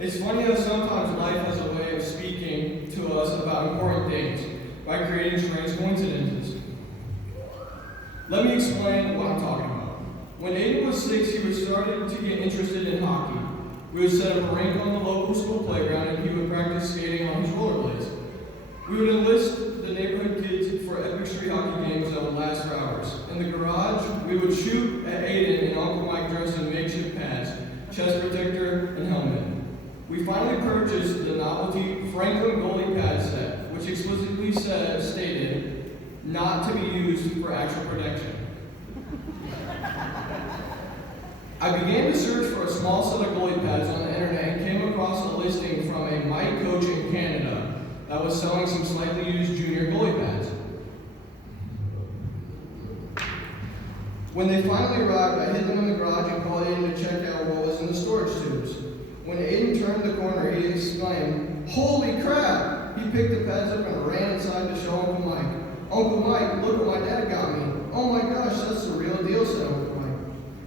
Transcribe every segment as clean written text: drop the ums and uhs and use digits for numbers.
It's funny how sometimes life has a way of speaking to us about important things by creating strange coincidences. Let me explain what I'm talking about. When Aiden was 6, he was starting to get interested in hockey. We would set up a rink on the local school playground and he would practice skating on his rollerblades. We would enlist the neighborhood kids for epic street hockey games that would last for hours. In the garage, we would shoot at Aiden and Uncle Mike dressed in makeshift pads, chest protector, and helmet. We finally purchased the novelty Franklin goalie pad set, which explicitly stated not to be used for actual protection. I began to search for a small set of goalie pads on the internet and came across a listing from a Mike coach in Canada that was selling some slightly used junior goalie pads. When they finally arrived, I hid them in the garage and called Aiden to check out what was in the storage tubes. When Aiden turned the corner, he exclaimed, "Holy crap!" He picked the pads up and ran inside to show Uncle Mike. "Uncle Mike, look what my dad got me." "Oh my gosh, that's the real deal," said Uncle Mike.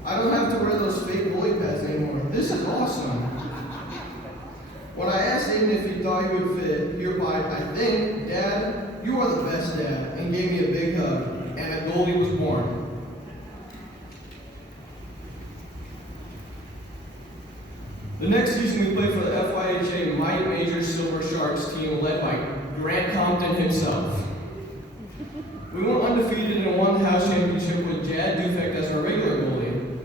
"I don't have to wear those fake goalie pads anymore. This is awesome." When I asked Aiden if he thought he would fit, he replied, "I think, Dad, you are the best dad," and gave me a big hug, and a goalie was born. The next season we played for the FYHA Mike Major Silver Sharks team led by Grant Compton himself. We went undefeated and won the house championship with Jad Dufek as our regular goalie.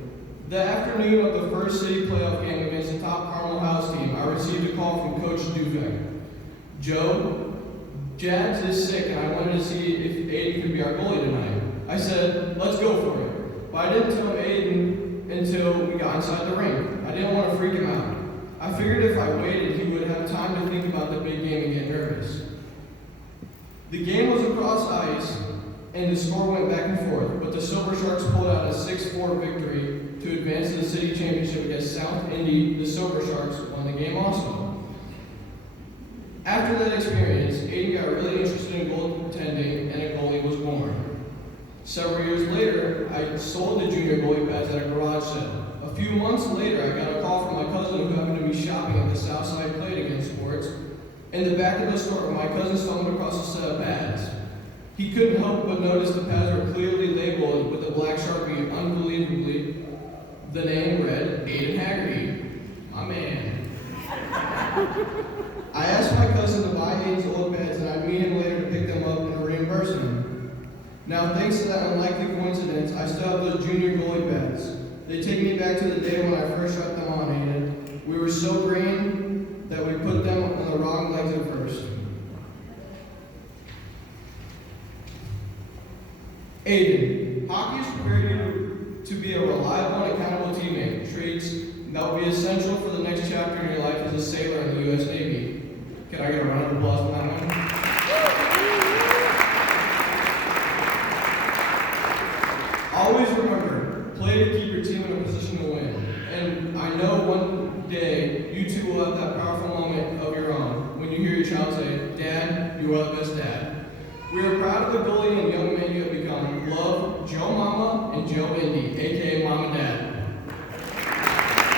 The afternoon of the first city playoff game against the top Carmel House team, I received a call from Coach Dufek. "Joe, Jads is sick and I wanted to see if Aiden could be our goalie tonight." I said, "Let's go for it." But I didn't tell Aiden until we got inside the rink. I didn't want to freak him out. I figured if I waited, he would have time to think about the big game and get nervous. The game was across ice, and the score went back and forth, but the Silver Sharks pulled out a 6-4 victory to advance to the city championship against South Indy. The Silver Sharks won the game also. After that experience, Aiden got really interested in goaltending, and a goalie was born. Several years later, I sold the junior goalie pads at a garage sale. A few months later, I got a call from my cousin who happened to be shopping at the Southside Plate Against Sports. In the back of the store, my cousin stumbled across a set of pads. He couldn't help but notice the pads were clearly labeled with a black Sharpie. Unbelievably, the name read Aiden Haggerty. My man. I asked my cousin to buy Aiden's old pads and I'd meet him later to pick them up and reimburse him. Now, thanks to that unlikely coincidence, I still have those junior goalie pads. They take me back to the day when I first shot them on, Aiden. We were so green that we put them on the wrong legs at first. Aiden, hockey has prepared you to be a reliable and accountable teammate, traits that will be essential for the next chapter in your life as a sailor in the U.S. Navy. Can I get a round of applause for that one? Always remember, play to keep your team in a position to win. And I know one day you two will have that powerful moment of your own when you hear your child say, "Dad, you are the best dad." We are proud of the goalie and young men you have become. Love, Joe Mama and Joe Indy, aka Mom and Dad.